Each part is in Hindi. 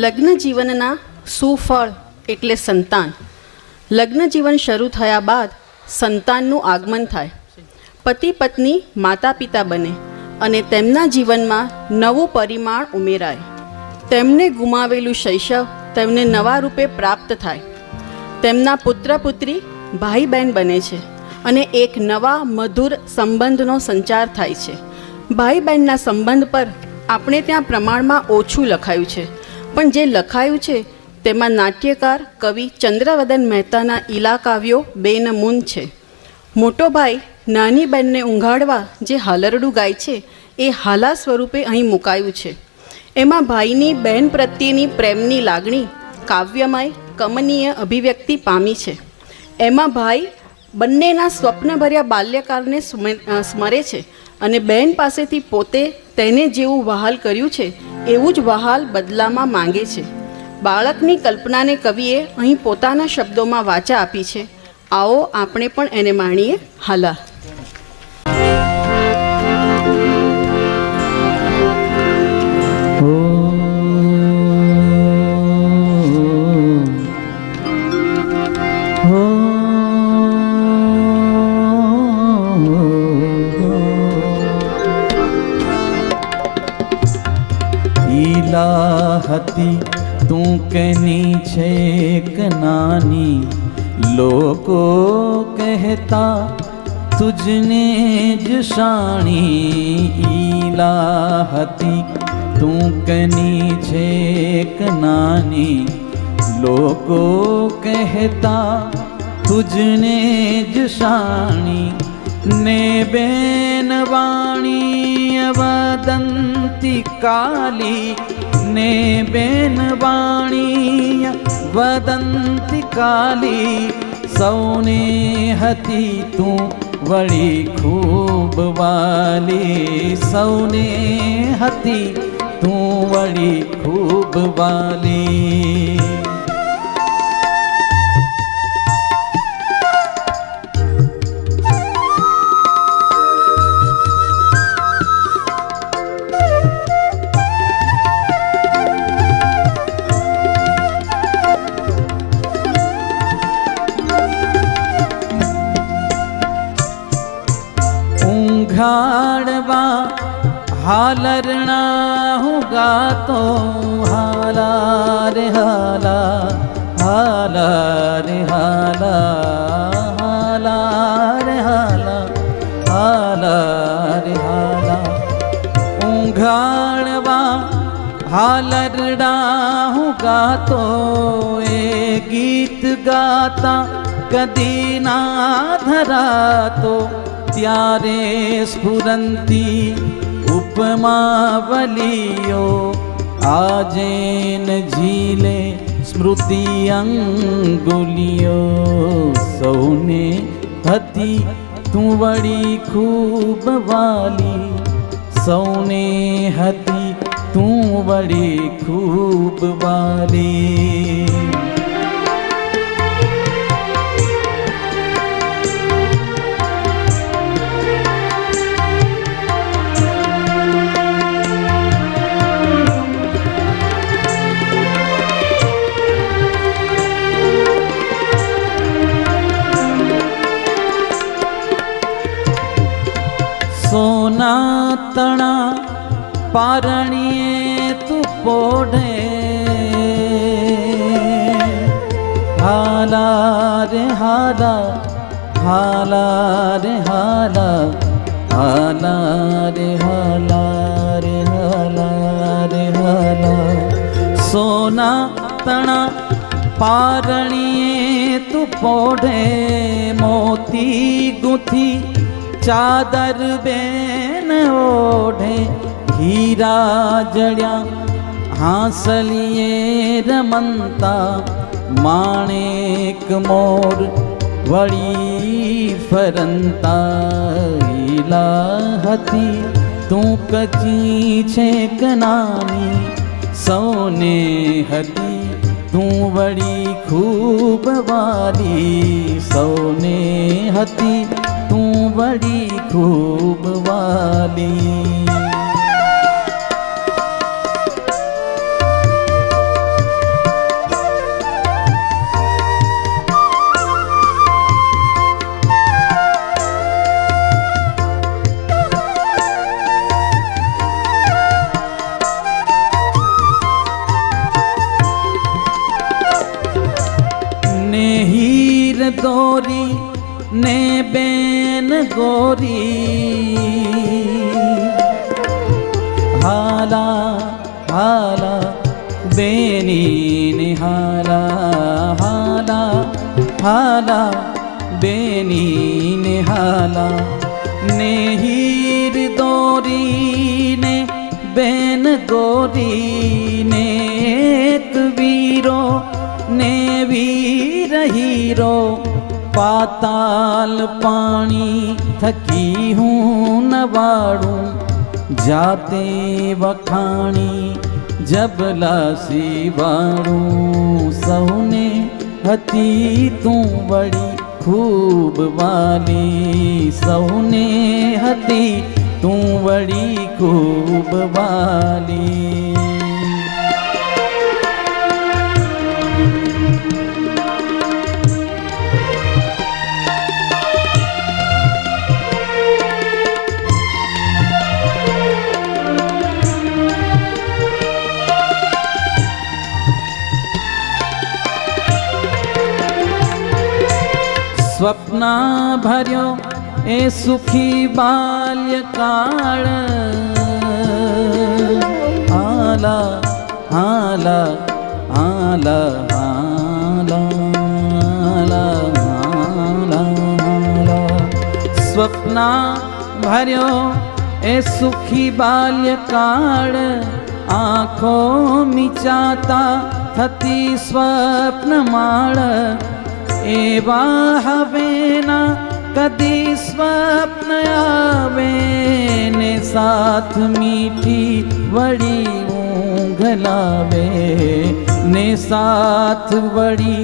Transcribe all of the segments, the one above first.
લગ્ન જીવનના સુફળ એટલે સંતાન. લગ્ન જીવન શરૂ થયા બાદ સંતાનનું આગમન થાય. પતિ પત્ની માતા પિતા બને અને તેમના જીવનમાં નવું પરિમાણ ઉમેરાય. તેમને ગુમાવેલું શૈશવ તેમને નવા રૂપે પ્રાપ્ત થાય. તેમના પુત્ર પુત્રી ભાઈ બહેન બને છે અને એક નવા મધુર સંબંધનો સંચાર થાય છે. ભાઈ બહેનના સંબંધ પર આપણે ત્યાં પ્રમાણમાં ઓછું લખાયું છે. પણ જે લખાયું છે, તેમાં નાટ્યકાર કવિ ચંદ્રવદન મહેતાના ઈલા કાવ્યો બેનમૂન છે. મોટો ભાઈ નાની બહેનને ઊંઘાડવા જે હાલરડું ગાય છે, એ હાલા સ્વરૂપે અહીં મુકાયું છે. એમાં ભાઈની બહેન પ્રત્યેની પ્રેમની લાગણી કાવ્યમય, કમનીય અભિવ્યક્તિ પામી છે. એમાં ભાઈ બંનેના સ્વપ્નભર્યા બાલ્યકાળને સ્મરે છે અને બહેન પાસેથી પોતે તેને જેવું વહાલ કર્યું છે, એવું જ વહાલ બદલામાં માંગે છે. બાળકની કલ્પનાને કવિએ અહીં પોતાના શબ્દોમાં વાચા આપી છે. આવો આપણે પણ એને માણીએ, હાલા. ઈલા હતી તું કેની છે નાની. લોકો કહેતા, તુજને જ શાણી ઈલા હતી તું કની છે નાની. લોકો કહેતા, તુજને જ શાણી, ને બેન વાણી વદંતી કાલી. ને બેન વાણી વદંતી કાલી સૌને હતી તું વળી ખૂબ વાલી સૌને હતી તું વળી ખૂબ વાલી हालरना तो हाला रे हाला हाला रे हाला हाला हाला। हाला रे हाला ऊँघाड़वा तो ए गीत गाता, कदी ना धरा तो प्यारे स्फुरंती उपमा बलियो आजेन झीले स्मृति अंगुलियो। सोने हती तू बड़ी खूब वाली। सोने हती तू बड़ी खूब वाली। ओढ़े हाला हाला हाला रे हाला हाला रे हाला सोना तणा पारणिए तू पोढ़े, मोती गुथी, चादर बेन ओढ़े, हीरा जड़िया હાંસલીએ રમંતા માણેક મોર વળી ફરંતા લીલા હતી તું કચી છે કનાની સૌને હતી તું વળી ખૂબ વાલી સૌને હતી તું વળી ખૂબ વાલી দরি নেবেন গরি হালা হালা বেনি হালা হালা হালা বেনি হালা নেহির দরি নে বেন গরি પાતાલ પાણી થકી હું નવાડું જાતે વખાણી જબલાસી વાળું સૌને હતી તું વળી ખૂબ વાલી સૌને હતી તું વળી ખૂબ વાલી स्वप्न भर ए सुखी बाल्य काल आला आला आला भर ए सुखी बाल्यकाळ। आँखों मिचाता थती स्वप्न माड़ एवाहवेना कदी स्वप्न आवे ने साथ मीठी बड़ी ऊँगलावे ने साथ बड़ी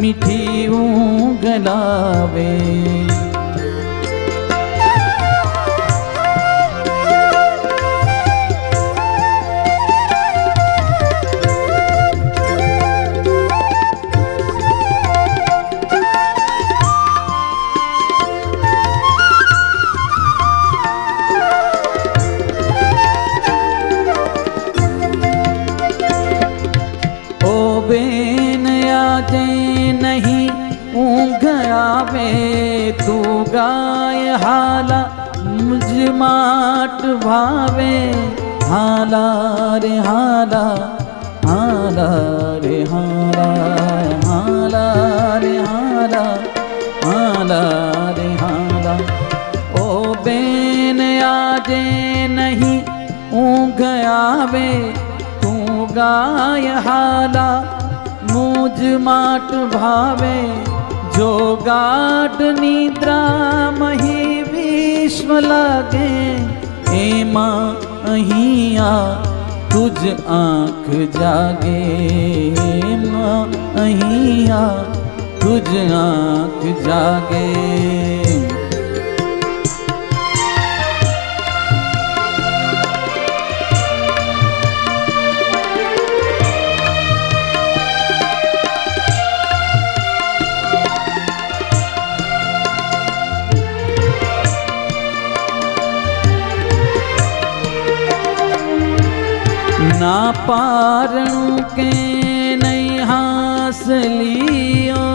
मीठी ऊँगलावे गलावे गाय हाला, मुझ माट भावे। हाला रे हाला हाला रे हाला हाला रे हाला हाला रे हाला। ओ बेन आजे नहीं ऊँघ आवे तू गाय हाला, मुझ माट भावे। जो गाढ निद्रा महे विश्व लागे, हे माँ, अहिया, तुझ आँख जागे। माँ, अहिया, तुझ आँख जागे। ના પારણું કે નહીં હાસ લિયો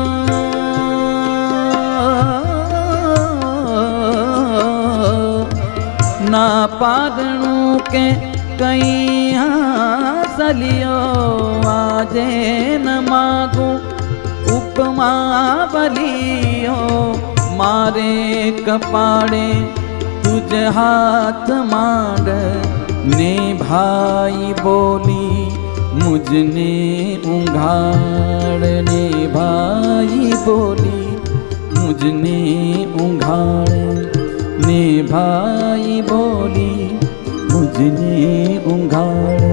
ના પારણું કે કઈ હાસ લિયો આજે ન માગું ઉપમા બલિયો મારે કપાળે તુજ હાથ માંડ ने भाई बोली, मुझने उघाड़ ने भाई बोली, मुझने उघाड़ ने भाई बोली, मुझने उघाड़